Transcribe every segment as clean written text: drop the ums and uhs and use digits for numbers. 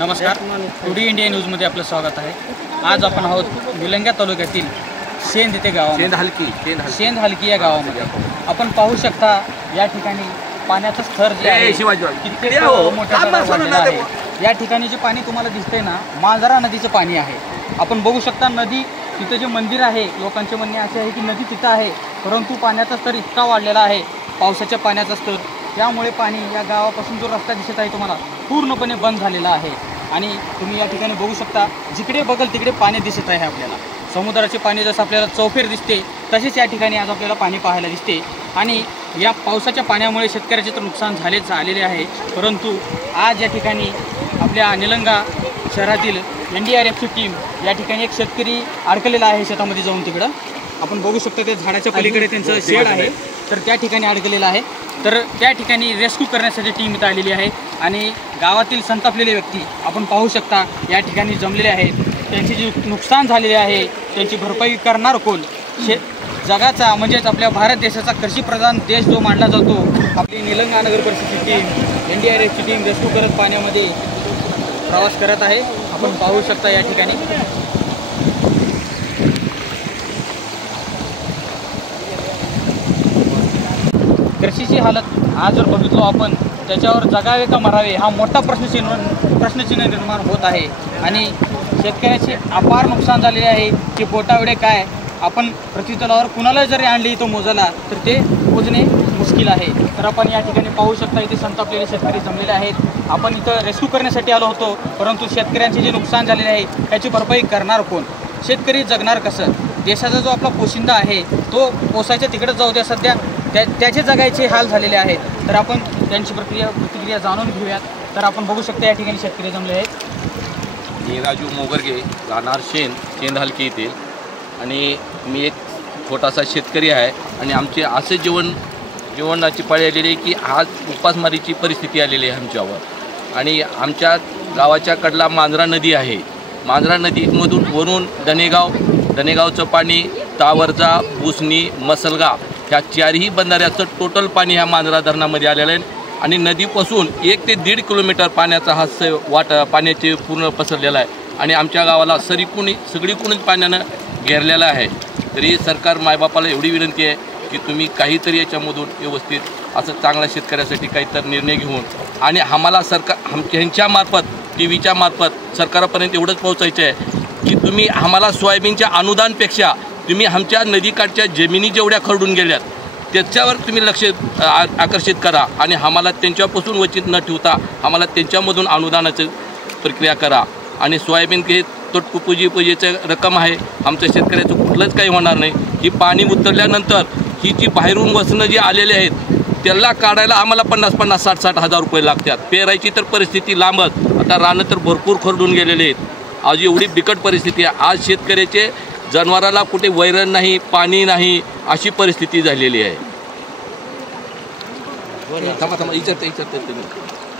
नमस्कार, today India न्यूजमध्ये आपलं स्वागत आहे। आज आपण आहोत निलंगा तालुक्यातील शेंद येथे गावामध्ये शेंद हलकी या गावामध्ये आपण पाहू शकता या ठिकाणी पाण्याचं स्तर जे आहे कित्येक मोठ्या वाढलेलं आहे। या ठिकाणी जे पाणी तुम्हाला दिसतंय ना, मांजरा नदीचं पाणी आहे। आपण बघू शकता नदी तिथे जे मंदिर आहे, लोकांचे म्हणणे असे आहे की नदी तिथं आहे, परंतु पाण्याचा स्तर इतका वाढलेला आहे, पावसाच्या पाण्याचा स्तर, त्यामुळे पाणी या गावापासून जो रस्ता दिसत आहे तुम्हाला पूर्णपणे बंद झालेला आहे। आणि तुम्ही या ठिकाणी बघू शकता जिकडे बघल तिकडे पाणी दिसत आहे। आपल्याला समुद्राचे पाणी जसं आपल्याला चौफेर दिसते तसेच या ठिकाणी आज आपल्याला पाणी पाहायला दिसते। आणि या पावसाच्या पाण्यामुळे शेतकऱ्याचे तर नुकसान झालेले आहे, परंतु आज या ठिकाणी आपल्या निलंगा शहरातील NDRFची टीम या ठिकाणी एक शेतकरी अडकलेला आहे शेतामध्ये जाऊन, तिकडं आपण बघू शकता ते झाडाच्या पलीकडे त्यांचं शेड आहे, तर त्या ठिकाणी अडकलेलं आहे। तर त्या ठिकाणी रेस्क्यू करण्यासाठी टीम इथं आलेली आहे आणि गावातील संतापलेले व्यक्ती आपण पाहू शकता या ठिकाणी जमलेले आहेत। त्यांचे जे नुकसान झालेले आहे त्यांची भरपाई करणार कोण? जगाचा म्हणजेच आपल्या भारत देशाचा कृषीप्रधान देश जो मानला जातो, आपली निलंगा नगर परिषदेची टीम NDRFची टीम रेस्क्यू करत पाण्यामध्ये प्रवास करत आहे। आपण पाहू शकता या ठिकाणी कृषीची हालत आज जर बघितलो आपण, त्याच्यावर जगावे का मरावे हा मोठा प्रश्नचिन्ह निर्माण होत आहे। आणि शेतकऱ्याचे अपार नुकसान झालेले आहे की बोटावडे काय आपण प्रतितलावर कुणाला जरी आणली तो मोजायला तर ते मोजणे मुश्किल आहे। तर आपण या ठिकाणी पाहू शकता इथे संतापलेले शेतकरी जमलेले आहेत। आपण इथं रेस्क्यू करण्यासाठी आलो होतो, परंतु शेतकऱ्यांचे जे नुकसान झालेले आहे त्याची भरपाई करणार कोण? शेतकरी जगणार कसं? देशाचा जो आपला पोशिंदा आहे तो पोसायच्या तिकडे जाऊ द्या, सध्या त्याचे जगायचे हाल झालेले आहेत। तर आपण त्यांची प्रतिक्रिया जाणून घेऊयात। तर आपण बघू शकता या ठिकाणी शेतकरी जमले आहेत। मी राजू मोगरगे, राहणार शेंद हलकी येथे, आणि मी एक छोटासा शेतकरी आहे। आणि आमचे असे जीवनाची पाळी आलेली आहे की आज उपासमारीची परिस्थिती आलेली आहे आमच्यावर। आणि आमच्या गावाच्या कडला मांजरा नदी आहे। मांजरा नदीमधून वरून धनेगावचं पाणी, तावरजा, बुसणी, मसलगा ह्या चारही बंधाऱ्याचं टोटल पाणी ह्या मांजरा धरणामध्ये आलेलं आहे। आणि नदीपासून 1 ते 1.5 किलोमीटर पाण्याचा हा पाण्याचे पूर्ण पसरलेला आहे। आणि आमच्या गावाला सगळीकडून पाण्यानं घेरलेलं आहे। तरी सरकार मायबापाला एवढी विनंती आहे की तुम्ही काहीतरी याच्यामधून व्यवस्थित असं चांगल्या शेतकऱ्यासाठी काहीतरी निर्णय घेऊन, आणि आम्हाला ह्यांच्या मार्फत TV मार्फत सरकारपर्यंत एवढंच पोहोचायचं आहे की तुम्ही आम्हाला सोयाबीनच्या अनुदानपेक्षा तुम्ही आमच्या नदीकाठच्या जमिनी जेवढ्या खरडून गेल्यात त्याच्यावर तुम्ही लक्ष आकर्षित करा, आणि आम्हाला त्यांच्यापासून वंचित न ठेवता आम्हाला त्यांच्यामधून अनुदानाची प्रक्रिया करा। आणि सोयाबीन हे पूजेचं रक्कम आहे, आमच्या शेतकऱ्याचं कुठलंच काही होणार नाही। ही पाणी उतरल्यानंतर ही जी बाहेरून वसनं जी आलेली आहेत त्याला काढायला आम्हाला 50-50, 60-60 हजार रुपये लागतात। पेरायची तर परिस्थिती लांबच, आता रानं तर भरपूर खरडून गेलेले आहेत। आज एवढी बिकट परिस्थिती आहे। आज शेतकऱ्याचे जनावराला कुठे वैरण नाही, पाणी नाही, अशी परिस्थिती झालेली आहे।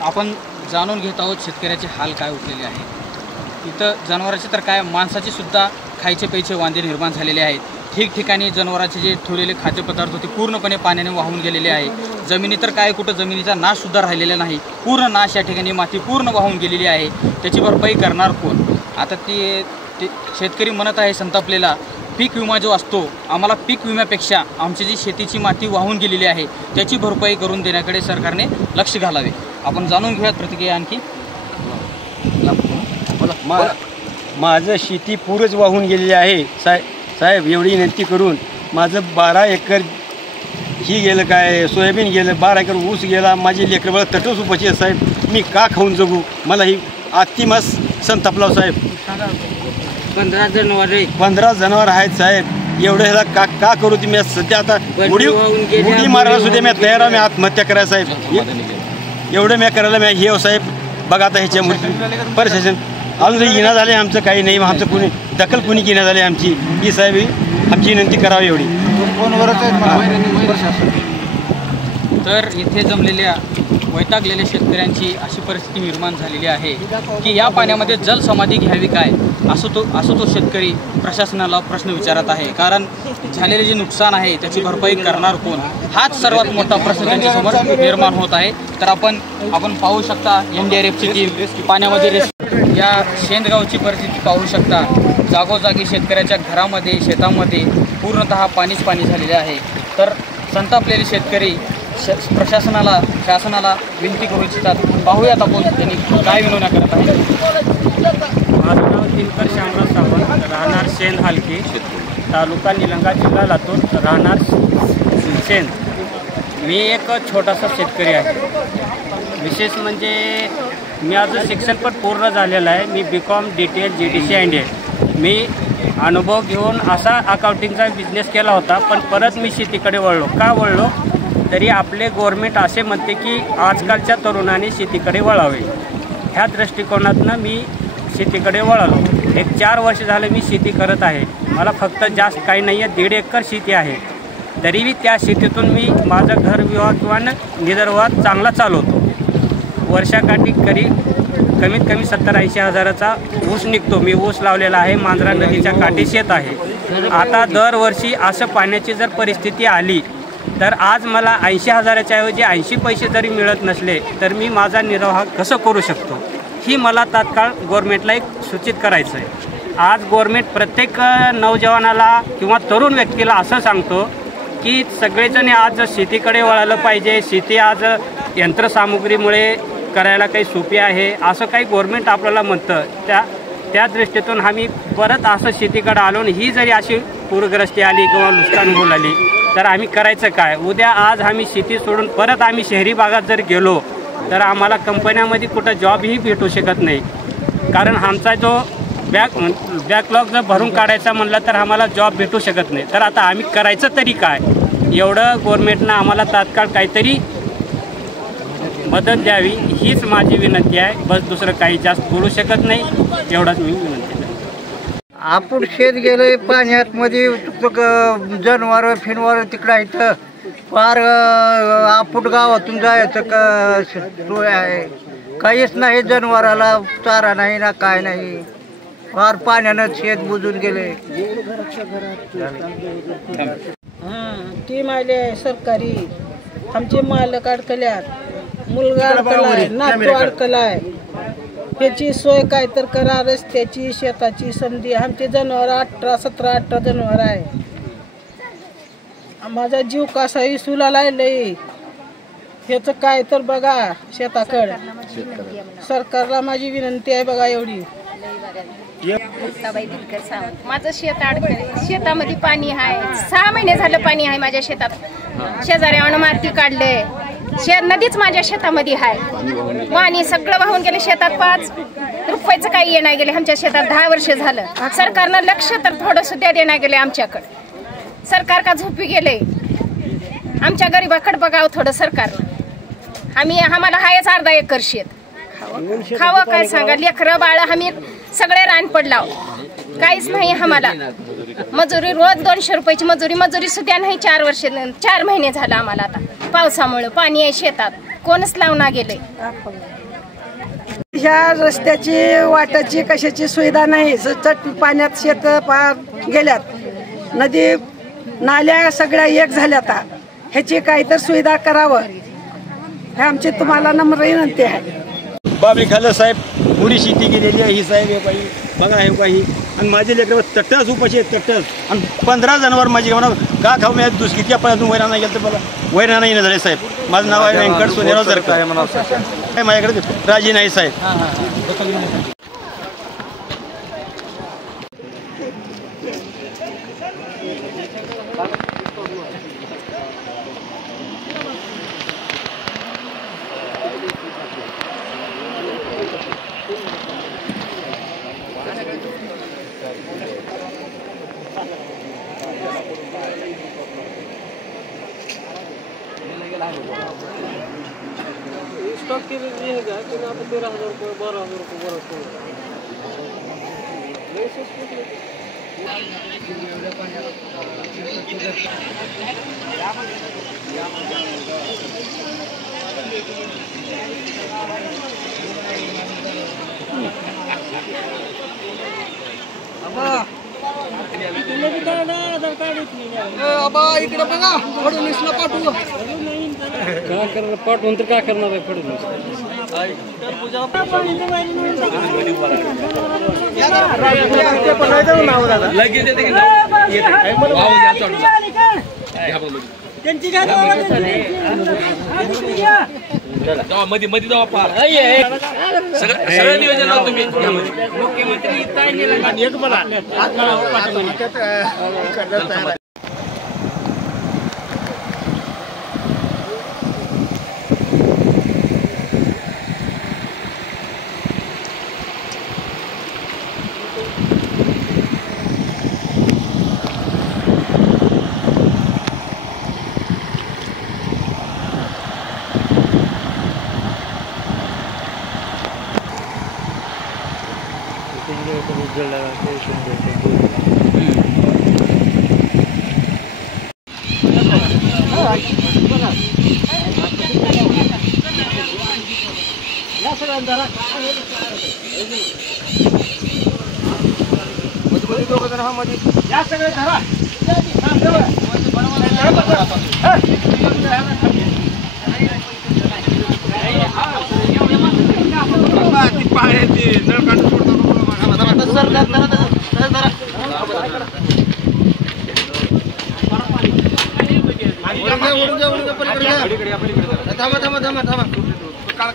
आपण जाणून घेत आहोत शेतकऱ्याचे हाल काय उठलेले आहेत। इथं जनावरांचे तर काय, माणसाचे सुद्धा खायचे प्यायचे वांदे निर्माण झालेले आहेत। ठिकठिकाणी जनावरांचे जे ठेवलेले खाद्यपदार्थ होते पूर्णपणे पाण्याने वाहून गेलेले आहे। जमिनी तर काय, कुठं जमिनीचा नाशसुद्धा राहिलेला नाही, पूर्ण नाश या ठिकाणी, माती पूर्ण वाहून गेलेली आहे। त्याची भरपाई करणार कोण? आता ते शेतकरी म्हणत आहे संतापलेला, पीक विमा जो असतो, आम्हाला पीक विम्यापेक्षा आमची जी शेतीची माती वाहून गेलेली आहे त्याची भरपाई करून देण्याकडे सरकारने लक्ष घालावे। आपण जाणून घेऊयात प्रतिक्रिया आणखी। माझं शेती पूरच वाहून गेलेली आहे साहेब, एवढी विनंती करून माझं 12 एकर ही गेलं, काय सोयाबीन गेलं, 12 एकर ऊस गेला, माझी लेकरं बाळं तटच उपाशी आहे साहेब, मी का खाऊन जगू? मला ही अतिमस संतापला साहेब। 15 जनावर आहेत साहेब, एवढं ह्याला का करू? ती मी सध्या आता उडी मारायला सुद्धा मी तयार आहे, मी आत्महत्या करायला साहेब, एवढं मी करायला मी हे साहेब। बघा आता ह्याच्यामुळे प्रशासन अजून येणं झाले, आमचं काही नाही, आमचं कोणी दखल कोणी घेण्यात आली आमची, ही साहेब आमची विनंती करावी एवढी। तर इथे जमलेल्या वैतागलेल्या शेतकऱ्यांची अशी परिस्थिती निर्माण झालेली आहे की या पाण्यामध्ये जलसमाधी घ्यावी काय, असं तो शेतकरी प्रशासनाला प्रश्न विचारत आहे। कारण झालेले जे नुकसान आहे त्याची भरपाई करणार कोण, हाच सर्वात मोठा प्रश्न त्यांच्यासमोर निर्माण होत आहे। तर आपण पाहू शकता NDRFची टीम पाण्यामध्ये या शेंदगावची परिस्थिती पाहू शकता. जागोजागी शेतकऱ्याच्या घरामध्ये शेतामध्ये पूर्णतः पाणीच पाणी झालेले आहे. तर संतापलेले शेतकरी शासनाला विनंती करू इच्छितात. पाहूयात आपण त्यांनी काय विनवण्या करत आहेत. माझं नाव दिनकर श्यामराव सावंत, राहणार शेंद हालकी, तालुका निलंगा, जिल्हा लातूर, राहणार शेंद. मी एक छोटासा शेतकरी आहे. विशेष म्हणजे मी माझं शिक्षण पण पूर्ण झालेलं आहे. मी BCom DTL GDC आहे. मी अनुभव घेऊन असा अकाउंटिंगचा बिझनेस केला होता, पण परत मी शेतीकडे वळलो. का वळलो? तरी आपले गव्हर्नमेंट असे म्हणते की आजकालच्या तरुणांनी शेतीकडे वळावे. ह्या दृष्टिकोनातनं मी शेतीकडे वळालो. एक 4 वर्ष झाले मी शेती करत आहे. मला फक्त जास्त काही नाही आहे, 1.5 एकर शेती आहे. तरीही त्या शेतीतून मी माझा घरविवाह किंवा निदर्वाह चांगला चालवतो. वर्षाकाठी कमीत कमी 70-80 हजाराचा ऊस निघतो. मी ऊस लावलेला आहे. मांजरा नदीच्या काठी शेत आहे. आता दरवर्षी असं पाण्याची जर परिस्थिती आली तर आज मला 80 हजाराच्या ऐवजी 80 पैसे जरी मिळत नसले तर मी माझा निर्वाह कसं करू शकतो, ही मला तात्काळ गव्हर्नमेंटला एक सूचित करायचं आहे. आज गव्हर्नमेंट प्रत्येक नौजवानाला किंवा तरुण व्यक्तीला असं सांगतो की सगळेजण आज शेतीकडे वळालं पाहिजे. शेती आज यंत्रसामुग्रीमुळे करायला काही सोपी आहे असं काही गव्हर्नमेंट आपल्याला म्हणतं. त्या दृष्टीतून आम्ही परत असं शेतीकडे आलो. ही जरी अशी पूरग्रस्ती आली किंवा नुकसान होऊ लागली तर आम्ही करायचं काय? उद्या आज आम्ही शेती सोडून परत आम्ही शहरी भागात जर गेलो तर आम्हाला कंपन्यामध्ये कुठं जॉबही भेटू शकत नाही. कारण आमचा जो बॅकलॉग जर भरून काढायचा म्हणलं तर आम्हाला जॉब भेटू शकत नाही. तर आता आम्ही करायचं तरी काय? एवढं गव्हर्नमेंटनं आम्हाला तात्काळ काहीतरी मदत द्यावी हीच माझी विनंती आहे. बस दुसरं काही जास्त बोलू शकत नाही. एवढाच मी विनंती करतो. आपण शेत गेलोय पाण्यात मध्ये जनावर फिनवर तिकडं इथं फार आपण गावातून जायचं का सोय आहे? काहीच नाही. जनावराला चारा नाही ना काय नाही. फार पाण्यानं शेत बुजून गेले. टीम आले सरकारी. आमचे मालक अडकल्यात, मुलगा अडकलाय, नातू अडकलाय. ह्याची सोय काय तर करा. रस्त्याची, शेताची संधी. आमचे जनावर 17-18 जनावर आहे. माझा जीव कसा इसुला लागलंय. ह्याचं काय तर बघा शेताकडं. सरकारला माझी विनंती आहे बघा एवढी. माझं शेत अडकलं. शेतामध्ये पाणी आहे. 6 महिने झालं पाणी आहे माझ्या शेतात. शेजाऱ्यानं माती काढले. नदीच माझ्या शेतामध्ये आहे. पाणी सगळं वाहून गेले. शेतात 5 रुपयाचं काही येणार गेले. आमच्या शेतात 10 वर्ष झालं. सरकारनं लक्ष तर थोडं सुद्धा देणार गेले आमच्याकडे. सरकार का झोपी गेले. आमच्या गरीबाकडे बघावं थोडं सरकारनं. आम्हाला हायच 1/2 एकर शेत. खावं काय सांगा. लेकरं बाळ आम्ही सगळे रान पडलाव. काहीच नाही आम्हाला. मजुरी रोज 200 रुपयाची मजुरी सुद्धा नाही. 4 महिने झालं आम्हाला. आता पावसामुळे पाणी आहे शेतात. कोणच लावणार गेले. ह्या रस्त्याची वाटाची कशाची सुविधा नाही. चट पाण्यात शेत गेल्यात. नदी नाल्या सगळ्या एक झाल्यात. ह्याची काही तर सुविधा करावं हे आमची तुम्हाला नम्र विनंती आहे. बाबी खाल्लं साहेब. थोडी शेती केलेली आहे ही साहेब. हे बाई बघा हे काही. आणि माझे लेकर तट्टच उपाशी आहेत. तट्टच. आणि 15 जनावर माझी म्हणा का खाऊ मी दुस किती आपण वैरा नाही गेलं तर मला वैरा नाही झाले साहेब. माझं नाव आहे व्यंकट सोनेराव जरकर. माझ्याकडे राजी नाही साहेब. स्टॉक के लिए है कि आप 13,000 रुपये 12,000 रुपये इकडे बघा फडणवीसला पाठवू. काय करणार? पाठवून तर काय करणार आहे फडणवीस? मध्ये मध्ये जावा पार सगळं नियोजन लावा तुम्ही मुख्यमंत्री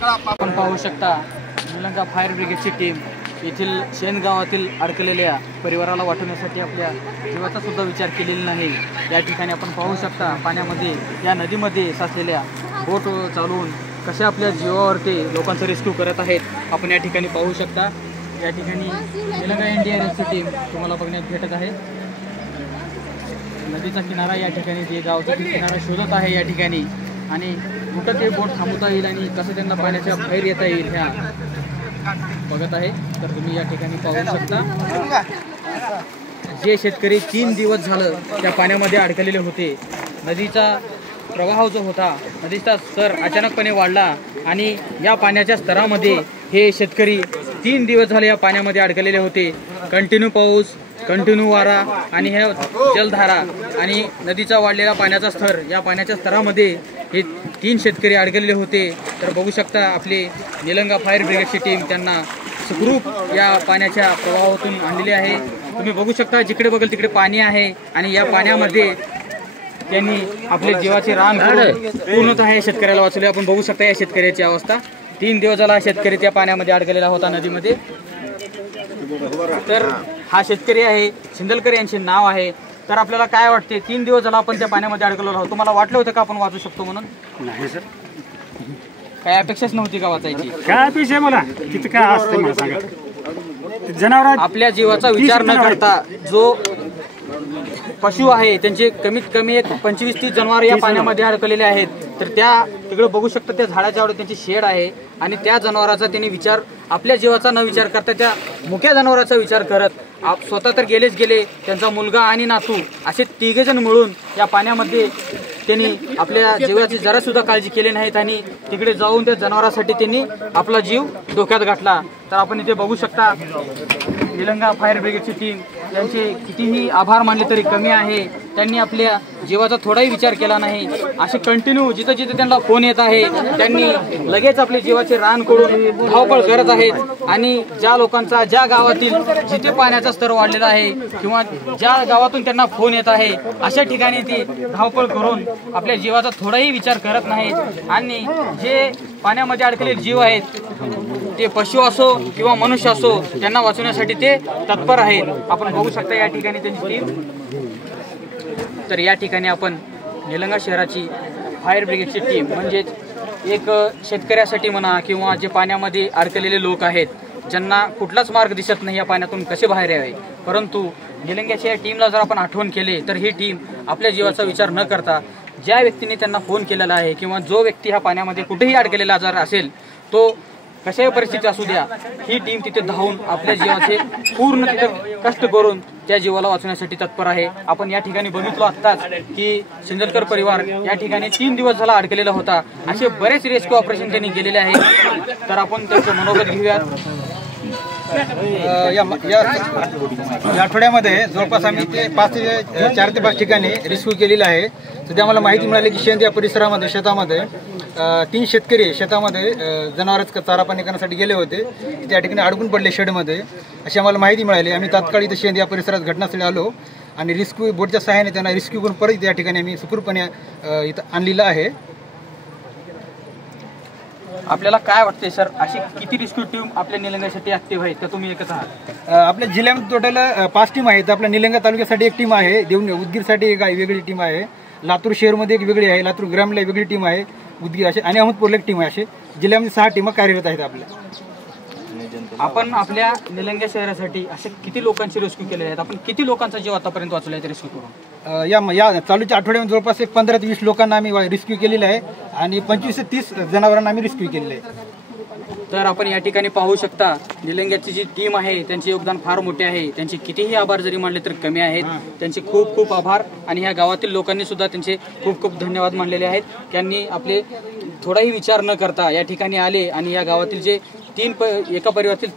आपण पाहू शकता निलंगा फायर ब्रिगेडची टीम येथील शेण गावातील अडकलेल्या परिवाराला वाचवण्यासाठी आपल्या जीवाचा सुद्धा विचार केलेला नाही। या ठिकाणी आपण पाहू शकता पाण्यामध्ये या नदीमध्ये साचलेल्या बोट चालवून कशा आपल्या जीवावर ते लोकांचं रेस्क्यू करत आहेत आपण या ठिकाणी पाहू शकता। या ठिकाणी निलंगा NDRFची टीम तुम्हाला बघण्यात भेटत आहे। नदीचा किनारा या ठिकाणी ते गावचा किनारा शोधत आहे या ठिकाणी आणि कुठं ते बोट थांबवता येईल आणि कसं त्यांना पाण्याच्या बाहेर येता येईल ह्या बघत आहे। तर तुम्ही या ठिकाणी पाहू शकता जे शेतकरी 3 दिवस झालं त्या पाण्यामध्ये अडकलेले होते। नदीचा प्रवाह जो होता नदीचा स्तर अचानकपणे वाढला आणि या पाण्याच्या स्तरामध्ये हे शेतकरी 3 दिवस झाले या पाण्यामध्ये अडकलेले होते। कंटिन्यू पाऊस, कंटिन्यू वारा आणि हे जलधारा आणि नदीचा वाढलेला पाण्याचा स्तर या पाण्याच्या स्तरामध्ये हे 3 शेतकरी अडकलेले होते। तर बघू शकता आपले निलंगा फायर ब्रिगेडची टीम त्यांना सुखरूप या पाण्याच्या प्रवाहातून आणलेले आहे। तुम्ही बघू शकता जिकडे बघल तिकडे पाणी आहे आणि या पाण्यामध्ये त्यांनी आपल्या जीवाची रान पूर्णतः या शेतकऱ्याला वाचवले। आपण बघू शकता या शेतकऱ्याची अवस्था 3 दिवस झाला शेतकरी त्या पाण्यामध्ये अडकलेला होता नदीमध्ये। तर हा शेतकरी आहे सिंदलकर यांचे नाव आहे। तर आपल्याला काय वाटते 3 दिवस झाला आपण त्या पाण्यामध्ये अडकलेलो आहोत, तुम्हाला वाटलं होतं का आपण वाचू शकतो म्हणून? नाही सर, काय अपेक्षाच नव्हती का वाचायची? काय अपेक्षा मला तिथं काय असतं मला सांगा। जनावर आपल्या जीवाचा विचार न करता जो पशु आहे त्यांचे कमीत कमी एक 25-30 जनावर या पाण्यामध्ये अडकलेले आहेत। तर त्या तिकडे बघू शकता त्या झाडाच्या आवडे त्यांची शेड आहे आणि त्या जनावराचा त्यांनी विचार आपल्या जीवाचा न विचार करता त्या मुक्या जनावराचा विचार करत स्वतः तर गेलेच गेले, त्यांचा मुलगा आणि नातू असे 3 जण मिळून या पाण्यामध्ये त्यांनी आपल्या जीवाची जरा सुद्धा काळजी केली नाहीत आणि तिकडे जाऊन त्या जनावरांसाठी त्यांनी आपला जीव धोक्यात घातला। तर आपण इथे बघू शकता निलंगा फायर ब्रिगेडची टीम यांचे कितीही आभार मानले तरी कमी आहे। त्यांनी आपल्या जीवाचा थोडाही विचार केला नाही। असे कंटिन्यू जिथं जिथं त्यांना फोन येत आहे त्यांनी लगेच आपले जीवाचे रान करून धावपळ करत आहेत आणि ज्या लोकांचा ज्या गावातील जिथे पाण्याचा स्तर वाढलेला आहे किंवा ज्या गावातून त्यांना फोन येत आहे अशा ठिकाणी ते धावपळ करून आपल्या जीवाचा थोडाही विचार करत नाहीत आणि जे पाण्यामध्ये अडकलेले जीव आहेत ते पशु असो किंवा मनुष्य असो त्यांना वाचवण्यासाठी ते तत्पर आहेत। आपण बघू शकता या ठिकाणी त्यांची टीम। तर या ठिकाणी आपण निलंगा शहराची फायर ब्रिगेडची टीम म्हणजेच एक शेतकऱ्यासाठी म्हणा किंवा जे पाण्यामध्ये अडकलेले लोक आहेत ज्यांना कुठलाच मार्ग दिसत नाही या पाण्यातून कसे बाहेर यावे, परंतु निलंग्याच्या या टीमला जर आपण आठवण केले तर ही टीम आपल्या जीवाचा विचार न करता ज्या व्यक्तीने त्यांना फोन केलेला आहे किंवा जो व्यक्ती ह्या पाण्यामध्ये कुठेही अडकलेला जर असेल तो कशाही परिस्थिती असू द्या ही टीम तिथे धावून आपल्या जीवाचे पूर्ण तिथे कष्ट करून त्या जीवाला वाचवण्यासाठी तत्पर आहे। आपण या ठिकाणी बघितलो आत्ताच की सिंदलकर परिवार या ठिकाणी 3 दिवस झाला अडकलेला होता। असे बरेच रेस्क्यू ऑपरेशन त्यांनी केलेले आहे। तर आपण त्यांचं मनोगत घेऊयात। या आठवड्यामध्ये जवळपास आम्ही 4 ते 5 ठिकाणी रेस्क्यू केलेलं आहे। सध्या आम्हाला माहिती मिळाली की शेंद या परिसरामध्ये शेतामध्ये 3 शेतकरी शेतामध्ये जनावरांचा चारा पाणी करण्यासाठी गेले होते. त्या ठिकाणी अडकून पडले शेडमध्ये अशी आम्हाला माहिती मिळाली. आम्ही तात्काळ इथं शेंद या परिसरात घटनास्थळी आलो आणि रेस्क्यू बोटच्या सहाय्याने त्यांना रेस्क्यू करून परत या ठिकाणी आम्ही सुखरूपपणे इथं आणलेलं आहे. आपल्याला काय वाटते सर, अशी किती रेस्क्यू टीम आपल्या निलंग्यासाठी ऍक्टिव्ह आहेत का तुम्ही एकच आहात? आपल्या जिल्ह्यामध्ये टोटल 5 टीम आहेत. आपल्या निलंगा तालुक्यासाठी एक टीम आहे, उदगीरसाठी एक वेगळी टीम आहे, लातूर शहरमध्ये एक वेगळी आहे, लातूर ग्रामला वेगळी टीम आहे, उदगीर असे आणि अहमदपूरला एक टीम आहे. असे जिल्ह्यामध्ये 6 टीम कार्यरत आहेत आपल्या. आपण आपल्या निलंगा शहरासाठी असे किती लोकांची रेस्क्यू केलेले आहेत? आपण किती लोकांचा जीव आतापर्यंत वाचवला आहे रेस्क्यू करून? या चालूच्या आठवड्यामध्ये जवळपास एक 15 ते 20 लोकांना आम्ही रेस्क्यू केलेलं आहे आणि 25 ते 30 जनावरांना आम्ही रेस्क्यू केलेलं आहे. तर आपण या ठिकाणी पाहू शकता निलंग्याची जी टीम आहे त्यांचे योगदान फार मोठे आहे. त्यांचे कितीही आभार जरी मानले तर कमी आहेत. त्यांचे खूप खूप आभार आणि ह्या गावातील लोकांनी सुद्धा त्यांचे खूप खूप धन्यवाद मानलेले आहेत. त्यांनी आपले थोडाही विचार न करता या ठिकाणी आले आणि या गावातील जे एका परिवारातील